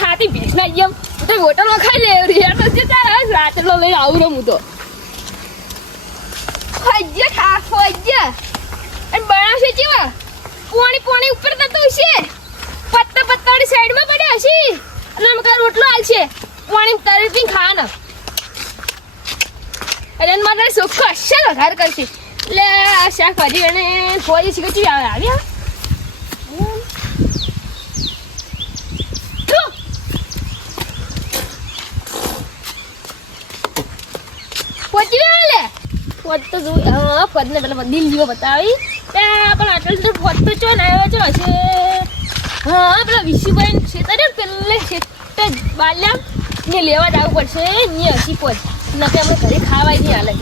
ખાતી ભીસ ના એમ તો હોટલમાં ખાઈ લે યાર તો રાતલો લઈને આવું રમું તો ફોજ્ય ખા ફોજ્ય અને બનાવશે કેવા પોણી ઉપર થતો છે પત્તા પત્તાની સાઈડમાં પડ્યા હશે અને મકા રોટલો આલશે પોણી તરફી ખાના અને મારે સુખ હશે ઘર કરશે લે શાકભાજી અને ફોજી શીખી આવ્યા ફોજ તો જો હા ફોજને પેલા દિલ જેવો બતાવી ત્યાં પણ આટલું તો ફોજ તો ચો ને આવ્યો છો હશે હા પેલા વિશુભાઈ ખેતર પેલે ખેતર બાલ્યા ને લેવા જવું પડશે ને હસી ફોજ નથી અમે ઘરે ખાવાય નહીં હાલે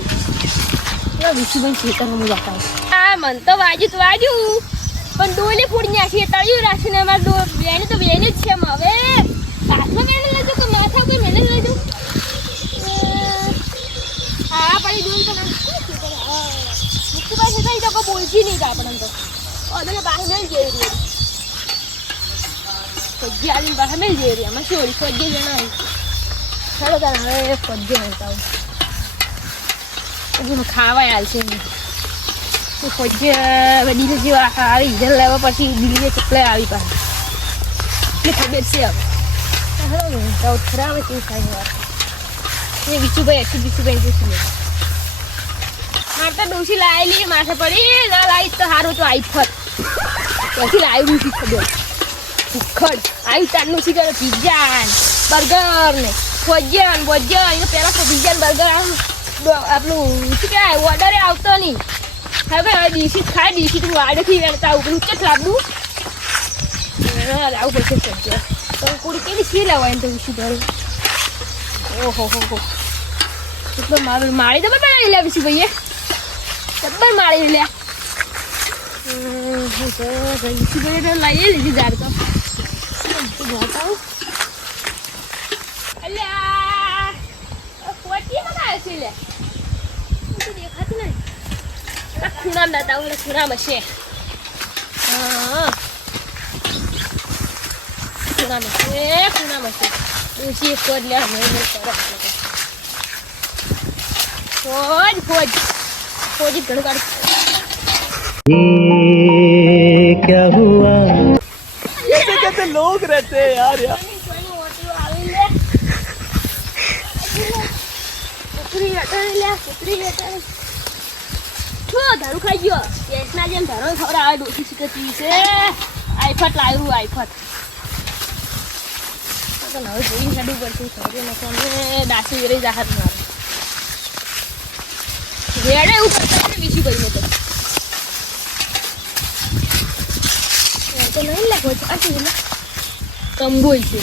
પેલા વિશુભાઈ ખેતરમાં હું જતા હા મન તો વાજ્યું પણ ડોલે ફૂડ નાખીએ તળિયું રાખીને અમારે બેને તો બેને જ છે હવે હાથમાં બેને લઈ દઉં કે માથા કોઈ મેને લઈ દઉં હા પડી દઉં તો મુક્તિભાઈ છે તો બોલજી નહીં આપણને તો ઓદને બહાર મેળ જઈ રહી ફોજી આવીને બહાર મેળ જઈ રહી આમાં શું ફોજી જણા ચાલો તારે હવે ફોજી મળતા હું ખાવા આવશે ફોજી ડીલે જેવા આવી ઇધર લેવા પછી દિલ્હી ચકલે આવી પાછી ખબર છે હવે તો ખરાબ કેવું ખાઈ વાત વિશુભાઈ પૂછી લે મારે તો ડોસી લાવેલી માથે પડી લાવી તો સારું તો આઈફત પછી લાવ્યું નથી ખબર ભૂખડ આવી તારનું શી કરે પીઝા બર્ગર ને ભોજન પહેલાં તો પીઝા ને બર્ગર આપણું શું કહેવાય ઓર્ડરે આવતો નહીં હવે ડીશી ખાય ડીશી તું વાડેથી વેણતા ઉપરું ચટ લાવવું લાવવું પડશે સબ્જી તો કોડી કેવી શી લાવવા એમ તો વિશુભાઈ ઓહો એટલે મારું માળી તો બનાવી લે વિશુભાઈએ જબ્બર માળી લે વિશુભાઈ લઈએ લીધી જાર તો અલ્યા પોટી બનાવે છે લે દેખાતું નહીં ખૂણામાં દાદા હું ખૂણામાં છે હા ખૂણામાં છે ડોસી ફોજ લે फौज घड़ काट क्या हुआ ऐसे कैसे लोग रहते हैं यार धारू खाई गयो ना जेम धारो खबर आवे डोसी सिकती છે આઈફટ લાવ્યું આઈફટ તો હવે જોઈ હેડું પડશે સરે નકોને દાસી વેરી જાહત માર રેડે ઉપર તો વિશી ગઈ તો તો નહીં લાગો આ છે ને કંબોઈ છે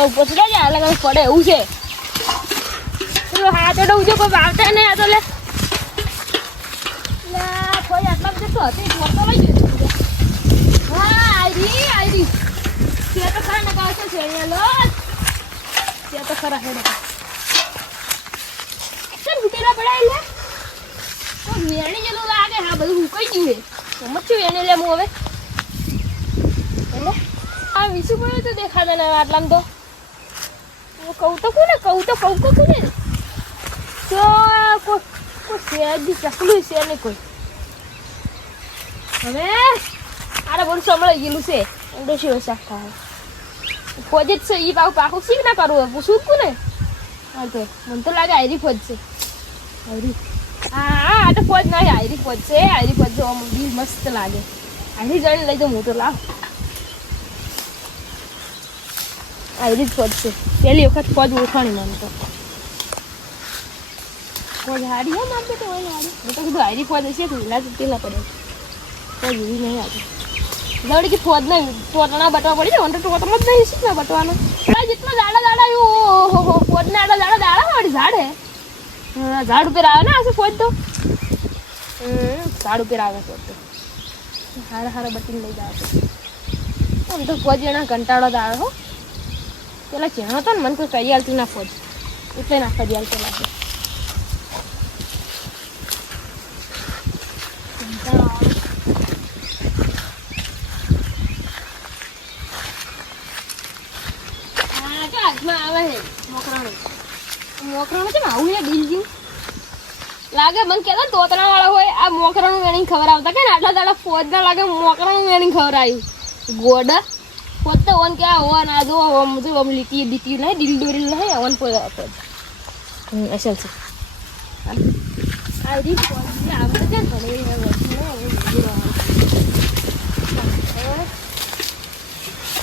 ઉપર તો જા અલગ પડે એવું છે તો હાથ ડો જો કોઈ આવતા ને આ તો લે લા કોઈ આટલા બધે તો હતી મોટો લઈ ગયો હા આઈરી તે તો ખરા નકા છે લો તે તો ખરા હેડે કેમ ઉતેરા પડાય લે તો વેણી જેલું લાગે હા બધું ઉકઈ ગયું સમજ્યું એને લે હું હવે એટલે આ વિશુ પડે તો દેખાતા ના આટલામાં તો હું કહું તો કોને તો કોઈ શેરજી ચકલું છે ને કોઈ હવે આરે બોલ સંભળાઈ ગયેલું છે ડોશી વસાક થાય ફોજ જ છે એ પાકું શીખ ના કરવું પૂછું કોને હા તો મને તો લાગે આયરી ફોજ છે આયરી હા તો ફોજ નહીં આયરી ફોજ છે બી મસ્ત લાગે આયરી જણ લઈ જાઉં મોટો લાવ આયરી જ ફોજ છે પહેલી વખત ફોજ ઓળખાણી મને તો ફોજ હારી હે મારે તો હોય હારી મેં તો કીધું આયરી ફોજ હશે પેલા પેલા પડે ફોજ એવી નહીં આવી દવડી કે ફોજ નહીં ટોટણા બટવા પડી જાય તો ટોટમાં જ નહીં શીખ ને બટવાનો જેટલો દાડા ઓહો ફોજના દાડા વાળી ઝાડ હે ઝાડ ઉપર આવે ને આ ફોજ તો ઝાડ ઉપર આવે ફોજ તો હારા બટીને લઈ જાવ આમ તો ફોજ એના કંટાળો જ આવે હો. પેલા ચેણો તો ને મને કોઈ કરી આલતું ના ફોજ એટલે ના કરી આલતો લાગે. હાથમાં આવે છે મોકરાણું છે ને આવું છે ડીલ જેવું લાગે. મને કહેતા તોતરા વાળા હોય આ મોકરાણું વેણી ખબર આવતા કે આટલા દાડા ફોજ ના લાગે મોકરાણું વેણી ખબર આવી ગોડા ફોજ તો ઓન કે ઓન આ દો આમ લીટી દીટી નહીં ડીલ ડોરી નહીં ઓન ફોજ અસલ છે આ રીત આવડે છે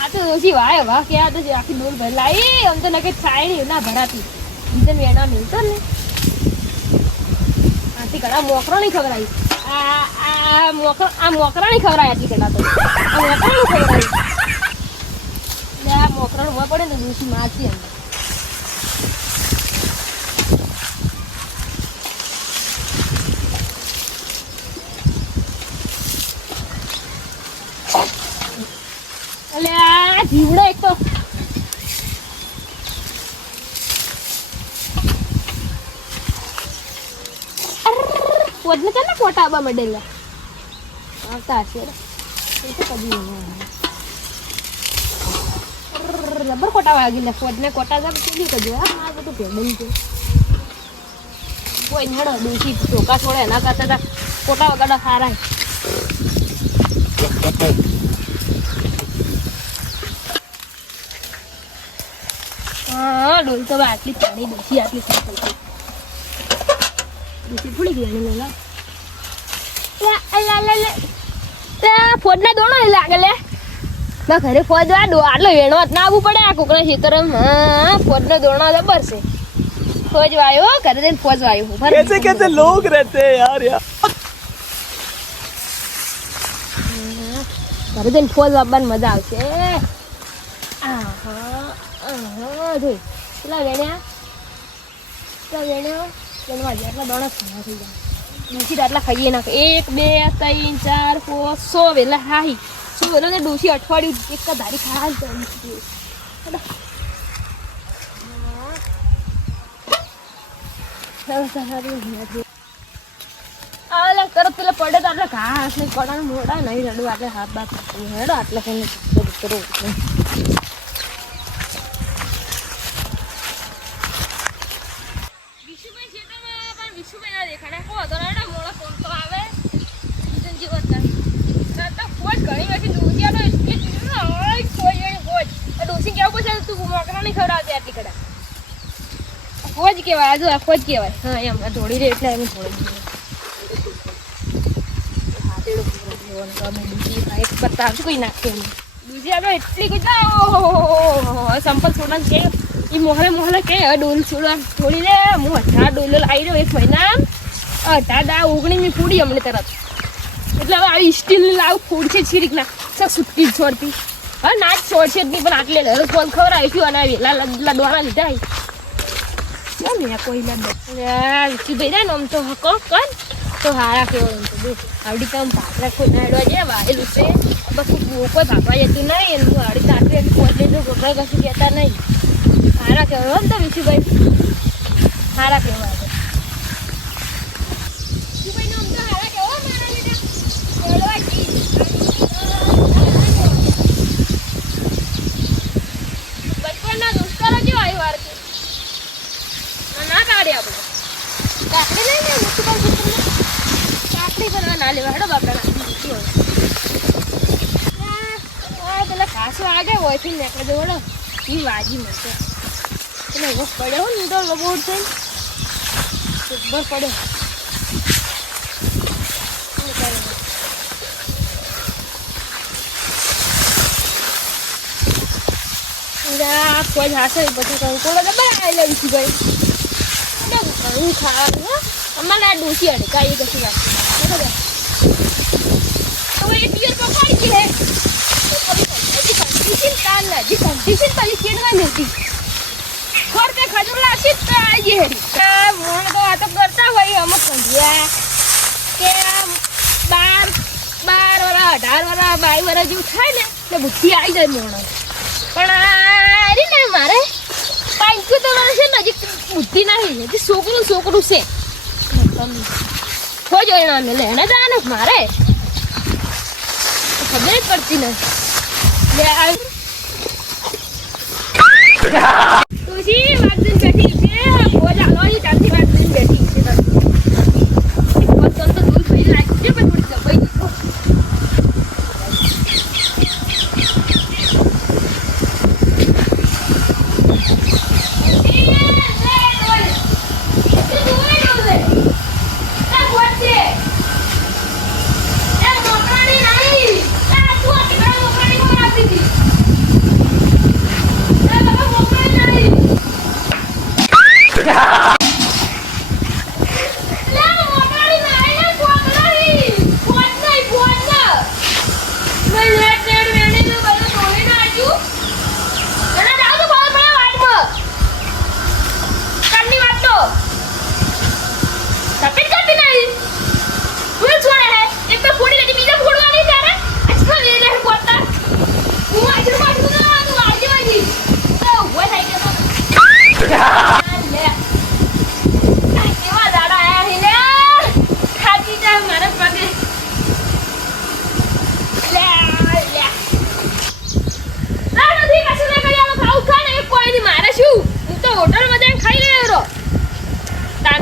આ તો ઓછી વાય વાહ કે આ તો આખી ડોલ ભરલાઈ આમ તો નકે થાય નહીં ના ભરાતી બીજે વેણા મિલતો ને આથી ઘણા મોકરો નહીં ખબર આવી આ મોકરાણી ખબર આવી આટલી ઘણા તો આ મોકરાણી ખબર આવી એટલે આ મોકરાણ ઉભા પડે ને દૂસરી મારતી અંદર એટલે આ જીવડો એક તો પોતને ચાલ ને કોટા આબા મડેલા આવતા હશે એ તો કદી રબર કોટા વાગેલા પોતને કોટા જબ કેવી કદી હા આ બધું ભેગું છે કોઈ નેડો દૂસી ચોકા છોડે એના કરતા કોટા વગાડા સારા હા ડોલ તો આટલી પાણી દૂસી આટલી સાંકળ દૂસી થોડી ગઈ લેલા ફોજ ના દોણો લાગે લે ઘરે ફોજ આટલો વેણો ના આવવું પડે આ કોકના ખેતર ફોજ નો દોણો જબર છે ફોજ વાયો ઘરે જઈને ફોજ વાયો कैसे कैसे लोग रहते हैं यार ઘરે જઈને ફોજ વાપવાની મજા આવશે જોઈ પેલા વેણ્યા વેણવા જાય એટલા દોણા ખાવા થઈ જાય ડૂસી આટલા ખાઈએ નાખે 1 2 3 4 5 100 વેલા હાઈ શું વેલો ને ડૂસી અઠવાડિયું એક ધારી ખાવા તરત પેલા પડે તો આટલા ઘાસ ને કડા મોડા નહીં રડું આટલે હાથ બાથ હેડો આટલે કઈ ફોજ કેવાય આજુ આ ફોજ કેવાય હા એમ થોડી રે એટલે એમ થોડી કોઈ નાખે દૂધી આપણે એટલી કઈ સંપલ છોડા કે એ મોહલે કે ડોલ છોડવા થોડી રે હું 18 ડોલો આવી રહ્યો એક મહિના 18 19 પૂડી અમને તરત એટલે હવે આવી સ્ટીલની લાવ ફૂડ છે છીરીકના સક સુટકી છોડતી હા ના છોડશે જ નહીં પણ આટલે ફોન ખબર આવી છું અને વેલા દોણા લીધા કોઈ ભાઈ ને આમ તો હકો કર તો હારા કેવો આવડી તો ભાખરા ખોનાડવા છે વાયેલું છે બસ કોઈ ભાગવા જતું નહીં એનું આવડી તાટલી એમ પહોંચે તો ગોગા કશું કહેતા નહીં હારા કહેવાય ને તો વિશુભાઈ હારા કહેવાય વિશુભાઈ આમ તો હારા કેવો મારા બચપનના દોસ્તારો કેવો આવી વાર ના કાઢે આપણે કાકડી લઈને કાકડી પણ ના લેવા હેડો બાપડા પેલા ખાસો આગળ હોય છે ને એટલે જોડો એ વાજી મળશે એટલે એવો પડ્યો ને તો લબોડ થઈ ખબર પડે કોઈ હાશે પછી કંકોડો દબાઈ આવી જાય વિશુભાઈ ઘણું ખાવાનું અમારે આ ડોસી અડકા એ કશું રાખે બરાબર હવે એ પિયર પકડી છે કંટીશન પાછી કેડવા નથી ખોરતે ખજૂર લાગી તો આવી હેરી મોણ તો આ તો કરતા હોય અમુક કંઢિયા કે 12 12 વર્ષ 18 વર્ષ 22 વર્ષ જેવું થાય ને એટલે બુદ્ધિ આવી જાય મોણસ. પણ આ રી ને મારે 75 વર્ષ છે ને હજી બુદ્ધિ નહીં, હજી છોકરું છે. કોઈ જોઈ ના મેલે એને જવાનું મારે ખબર જ પડતી નથી. તુજી વાગદીન બેઠી છે, કોઈ ચાલવાની ચાલતી વાગદીન બેઠી છે. તો દૂર થઈ લાગ્યું છે પણ થોડી દબાઈ દીધો.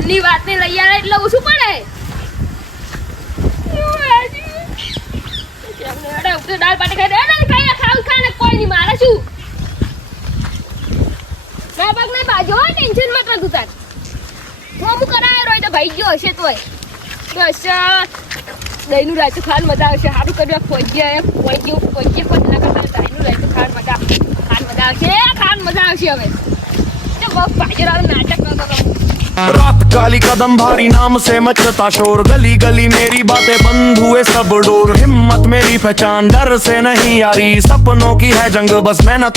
ની વાત ને લઈ આવે એટલે ઓછું પડે. દાળ પાટી ખાઈ ખાને કોઈ નહીં મારે શું ના પગ નહીં બાજુ ટેન્શન માં કર તું તાર હું કરાયો રહ્યો તો ભાઈ ગયો હશે તોય બસ દહીં નું રાયતું ખાન મજા આવશે. સારું કર્યું કોઈ પણ ના કરતા દહીં નું રાયતું ખાન મજા આવશે. હવે તો બહુ ભાજરા નાટક કરતો. रात काली कदम भारी नाम से मचता शोर गली गली मेरी बातें बंद हुए सब डोर हिम्मत मेरी पहचान डर से नहीं यारी सपनों की है जंग बस मेहनत